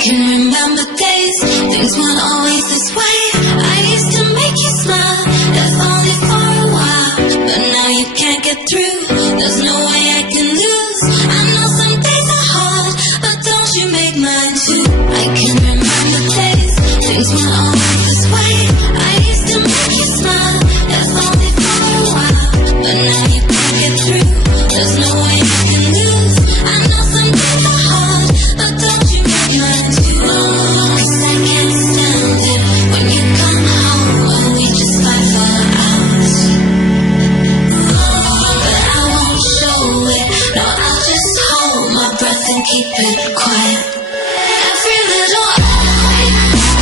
can remember days, things weren't always this way. I used to make you smile, if only for a while. But now you can't get through, there's no way I can lose. I know some days are hard, but don't you make mine too. I can remember days, things weren't always this way. I used to make you smile, if only for a while. But now you can't get through, there's no way I can lose. I know some days are hard, but don't you make mine too. 'Cause I can't stand it when you come home and we just fight for hours. But I won't show it, no, I'll just hold my breath and keep it quiet. Every little keep it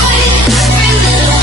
quiet. Every little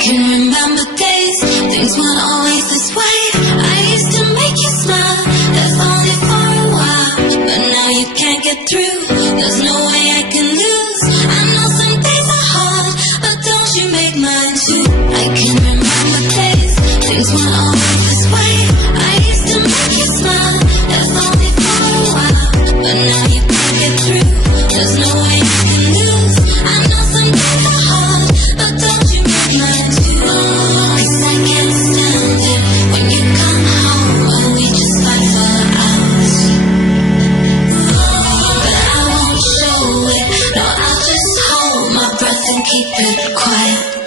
can remember days, things weren't always this way. I used to make you smile, if only for a while. But now you can't get through, there's no way I can lose. I know some days are hard, but don't you make mine too. I can remember days, things weren't always this way. I used to make you smile, if only for a while. But now you can't get through, there's no way I can lose. I know some days are hard, but don't you make mine too. 'Cause I can't stand it when you come home and we just fight for hours. But I won't show it, no, I'll just hold my breath and keep it quiet.